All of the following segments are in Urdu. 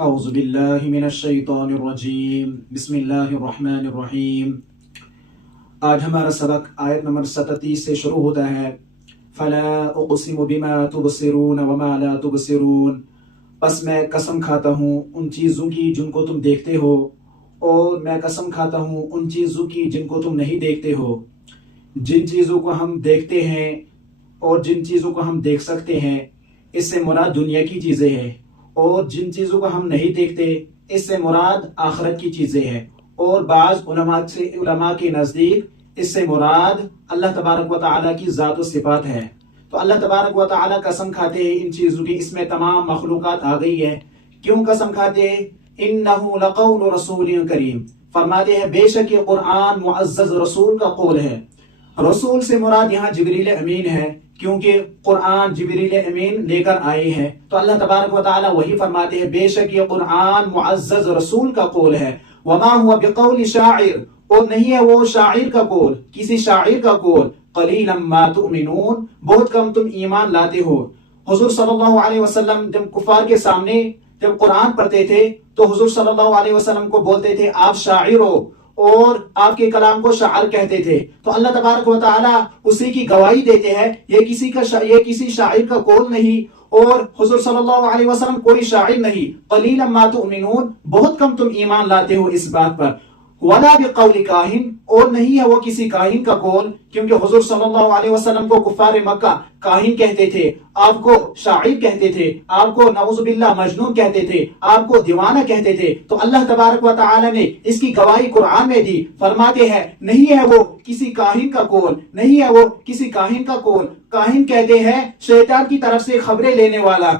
اعوذ باللہ من الشیطان الرجیم بسم اللہ الرحمن الرحیم۔ آج ہمارا سبق آیت نمبر 37 سے شروع ہوتا ہے۔ فلا اقسم بما تبصرون وما لا تبصرون، پس میں قسم کھاتا ہوں ان چیزوں کی جن کو تم دیکھتے ہو، اور میں قسم کھاتا ہوں ان چیزوں کی جن کو تم نہیں دیکھتے ہو۔ جن چیزوں کو ہم دیکھتے ہیں اور جن چیزوں کو ہم دیکھ سکتے ہیں، اس سے مراد دنیا کی چیزیں ہیں، اور جن چیزوں کو ہم نہیں دیکھتے اس سے مراد آخرت کی چیزیں ہیں، اور بعض علماء کے نزدیک اس سے مراد اللہ تبارک و تعالیٰ کی ذات و صفات ہے۔ تو اللہ تبارک و تعالیٰ قسم کھاتے ہیں ان چیزوں کی، اس میں تمام مخلوقات آ گئی ہے۔ کیوں قسم کھاتے ہیں؟ انہ لقول رسول کریم، فرماتے ہیں بے شک یہ قرآن معزز رسول کا قول ہے۔ رسول سے مراد یہاں جبریل امین ہے، کیونکہ قرآن جبریل امین لے کر آئے ہیں۔ تو اللہ تبارک و تعالیٰ وہی فرماتے ہیں بے شک یہ قرآن معزز رسول کا قول ہے۔ وما هو بقول شاعر، اور نہیں ہے وہ شاعر کا قول، کسی شاعر کا قول۔ قلیلا ما تؤمنون، بہت کم تم ایمان لاتے ہو۔ حضور صلی اللہ علیہ وسلم جب کفار کے سامنے جب قرآن پڑھتے تھے تو حضور صلی اللہ علیہ وسلم کو بولتے تھے آپ شاعر ہو، اور آپ کے کلام کو شعر کہتے تھے۔ تو اللہ تبارک و تعالیٰ اسی کی گواہی دیتے ہیں یہ کسی شاعر کا قول نہیں، اور حضور صلی اللہ علیہ وسلم کوئی شاعر نہیں۔ قلیلا ما تؤمنون، بہت کم تم ایمان لاتے ہو اس بات پر۔ ولا بقول کاہن، اور نہیں ہے وہ کسی کاہن کا قول، کیونکہ حضور صلی اللہ علیہ وسلم کو کفار مکہ کاہن کہتے تھے، آپ کو شاعر کہتے تھے، آپ کو نعوذ باللہ مجنون کہتے تھے، آپ کو دیوانہ کہتے تھے۔ تو اللہ تبارک و تعالی نے اس کی گواہی قرآن میں دی، فرماتے ہیں نہیں ہے وہ کسی کاہن کا قول، نہیں ہے وہ کسی کاہن کا قول۔ کاہن کہتے ہیں شیطان کی طرف سے خبریں لینے والا۔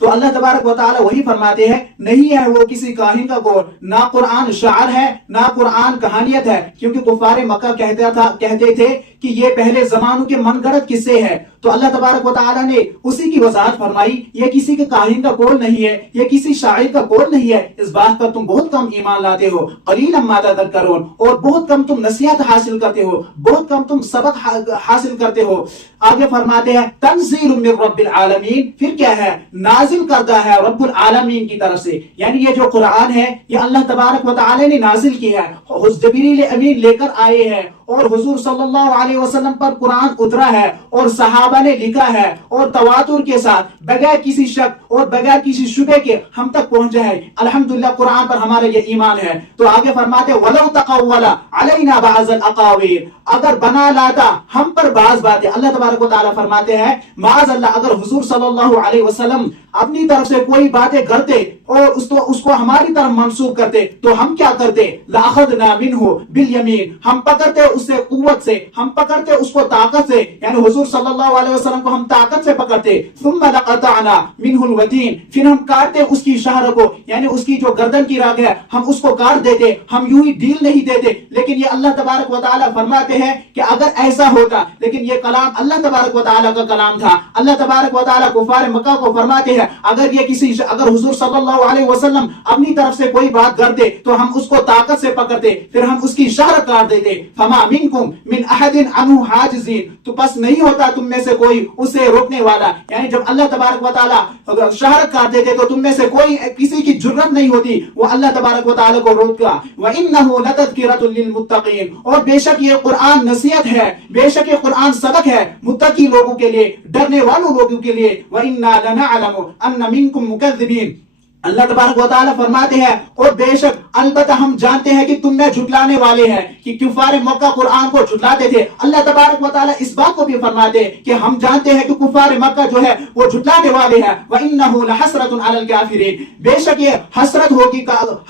تو اللہ تبارک و تعالی وہی فرماتے ہیں نہیں ہے وہ کسی کاہن کا قول، نہ قرآن شعر ہے نہ قرآن کہانیت ہے، کیونکہ کفار مکہ کہتے تھے کہ یہ پہلے زمانوں کے من گھڑت قصے ہیں۔ تو اللہ تبارک و تعالی نے اسی کی وضاحت فرمائی یہ کسی کے کاہن کا قول نہیں ہے، یہ کسی شاعر کا قول نہیں ہے، اس بات پر تم بہت کم ایمان لاتے ہو۔ قلیلا ما تذکرون، اور بہت کم تم نصیحت حاصل کرتے ہو، بہت کم تم سبق حاصل کرتے ہو۔ آگے فرماتے ہیں تنزیل من رب العالمین، پھر کیا ہے؟ نازل کردہ ہے رب العالمین کی طرف سے، یعنی یہ جو قرآن ہے یہ اللہ تبارک و تعالی نے نازل کیا ہے، جبریل امین لے کر آئے ہیں، اور حضور صلی اللہ علیہ وسلم پر قرآن اترا ہے، اور صحابہ نے لکھا ہے، اور تواتر کے ساتھ بغیر کسی شک اور بغیر کسی شبہ کے ہم تک پہنچا ہے۔ الحمدللہ قرآن پر ہمارا یہ ایمان ہے۔ تو آگے فرماتے وَلَوْ تَقَوَّلَ عَلَيْنَا بَعْضَ الْأَقَاوِيلِ، اگر بنا لاتا ہم پر بعض باتیں، اللہ تبارک و تعالیٰ فرماتے ہیں معاذ اللہ اگر حضور صلی اللہ علیہ وسلم اپنی طرف سے کوئی باتیں کرتے اور اس کو ہماری طرف منسوخ کرتے تو ہم کیا کرتے؟ لَأَخَذْنَا مِنْهُ بِالْيَمِينِ، ہم پکڑتے اس سے قوت سے، ہم پکڑتے اس کو طاقت سے، یعنی حضور صلی اللہ علیہ وسلم کو ہم طاقت سے پکڑتے۔ ثُمَّ لَقَطَعْنَا مِنْهُ الْوَتِينَ، پھر ہم کاٹتے اس کی شاخ کو، یعنی اس کی جو گردن کی رگ ہے ہم اس کو کاٹ دیتے، ہم یوں ہی ڈھیل نہیں دیتے۔ لیکن یہ اللہ تبارک و تعالیٰ فرماتے ہیں کہ اگر ایسا ہوتا، لیکن یہ کلام اللہ تبارک و تعالیٰ کا کلام تھا۔ اللہ تبارک و تعالیٰ کفار مکہ کو فرماتے ہیں اگر حضور صلی اللہ علیہ وسلم اپنی طرف سے کوئی بات کرتے تو ہم اس کو طاقت سے پکڑتے، پھر ہم اس کی شاخ کاٹ دیتے۔ فما منکم من احد عنہ حاجزین، تو بس نہیں ہوتا تم میں سے کوئی اسے روکنے والا، یعنی جب اللہ تبارک و تعالیٰ شاخ کاٹ دیتے تو تم میں سے کوئی کسی کی جرت نہیں ہوتی وہ اللہ تبارک و تعالیٰ کو روکا۔ وَإِنَّهُ لَتَذْكِرَةٌ لِّلْمُتَّقِينَ، اور بے شک یہ قرآن نصیحت ہے، بے شک یہ قرآن سبق ہے متقی لوگوں کے لیے، ڈرنے والوں لوگوں کے لیے۔ وَإِنَّا لَنَعْلَمُ أَنَّ مِنكُم مُكَذِّبِينَ، اللہ تبارک و تعالیٰ فرماتے ہیں اور بے شک البتہ ہم جانتے ہیں کہ تم میں جھٹلانے والے ہیں، کہ کفار مکہ قرآن کو جھٹلاتے تھے۔ اللہ تبارک و تعالیٰ اس بات کو بھی فرماتے ہیں کہ ہم جانتے ہیں کہ کفار مکہ جو ہے وہ جھٹلانے والے ہیں۔ وَإِنَّهُ لَحَسْرَةٌ عَلَى الْكَافِرِينَ، بے شک یہ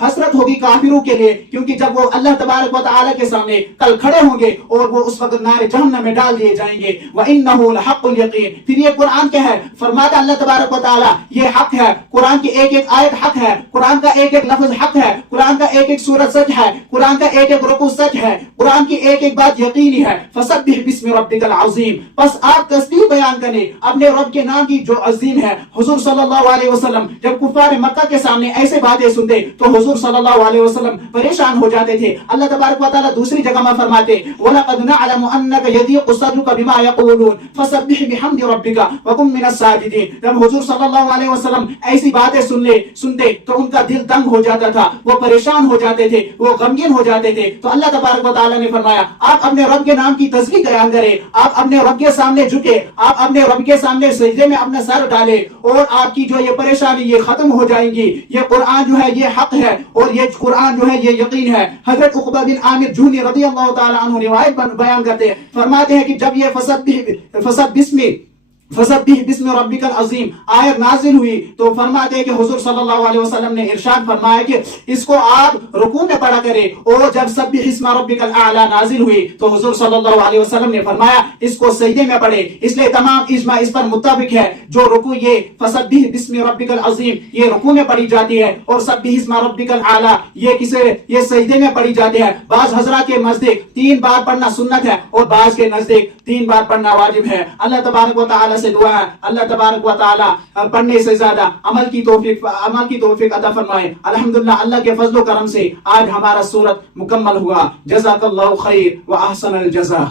حسرت ہوگی کافروں کے لیے، کیونکہ جب وہ اللہ تبارک و تعالیٰ کے سامنے کل کھڑے ہوں گے اور وہ اس وقت نار جہنم میں ڈال دیے جائیں گے۔ وَإِنَّهُ لَحَقُّ الْيَقِينَ، پھر یہ قرآن کیا ہے؟ فرماتا اللہ تبارک و تعالیٰ یہ حق ہے، قرآن کی ایک ایک آیت حق ہے، قرآن کا ایک ایک لفظ حق ہے، قرآن قرآن کا ایک ایک سورت سچ ہے، قرآن کا ایک ایک رکوع سچ ہے، قرآن کی ایک ایک بات یقینی ہے. فسبح باسم ربک العظیم، بس آپ تسبیح بیان کریں اپنے رب کے نام کی جو عظیم ہے. حضور صلی اللہ علیہ وسلم جب کفار مکہ کے سامنے ایسے باتیں سنتے تو حضور صلی اللہ علیہ وسلم پریشان ہو جاتے تھے. اللہ تبارک و تعالیٰ دوسری جگہ میں فرماتے وَلَقَدْ نَعْلَمُ أَنَّكَ يَضِيقُ صَدْرُكَ بِمَا يَقُولُونَ فَسَبِّحْ بِحَمْدِ رَبِّكَ وَكُن مِّنَ السَّاجِدِينَ. جب حضور صلی اللہ علیہ وسلم ایسی باتیں سنتے تو ان کا دل تنگ ہو جاتا تھا، وہ پریشان ہو جاتے تھے، وہ غمگین ہو جاتے تھے. تو اللہ تبارک و تعالیٰ نے فرمایا آپ اپنے رب کے نام کی تسبیح بیان کریں، آپ اپنے رب کے سامنے جھکے، آپ اپنے رب کے سامنے سجدے میں اپنا سر ڈالے، اور آپ کی جو یہ پریشانی یہ ختم ہو جائیں گی. یہ قرآن جو ہے یہ حق ہے، اور یہ قرآن جو ہے یہ یقین ہے. حضرت عقبہ بن عامر جہنی رضی اللہ تعالیٰ عنہ روایت بیان کرتے ہیں، فرماتے ہیں کہ جب یہ فسبح بسم ربک العظیم آیت نازل ہوئی تو فرماتے ہیں کہ حضور صلی اللہ علیہ وسلم نے ارشاد فرمایا کہ اس کو آپ رکوع میں پڑھا کریں. اور جب سبح اسم ربک الاعلی نازل ہوئی تو حضور صلی اللہ علیہ وسلم نے فرمایا اس کو سجدے میں پڑھیں. اس لیے تمام اجماع اس پر متفق ہے جو رکوع یہ فسبح بسم ربک العظیم یہ رکوع میں پڑھی جاتی ہے، اور سبح اسم ربک الاعلی یہ سجدے میں پڑھی جاتی ہے. بعض حضرات کے نزدیک 3 بار پڑھنا سنت ہے اور بعض کے نزدیک 3 بار پڑھنا واجب ہے. اللہ تبارک و تعالی سے دعا ہے اللہ تبارک و تعالی پڑھنے سے زیادہ عمل کی توفیق عطا فرمائے. الحمدللہ اللہ کے فضل و کرم سے آج ہمارا سورت مکمل ہوا. جزاک اللہ خیر و احسن الجزاء.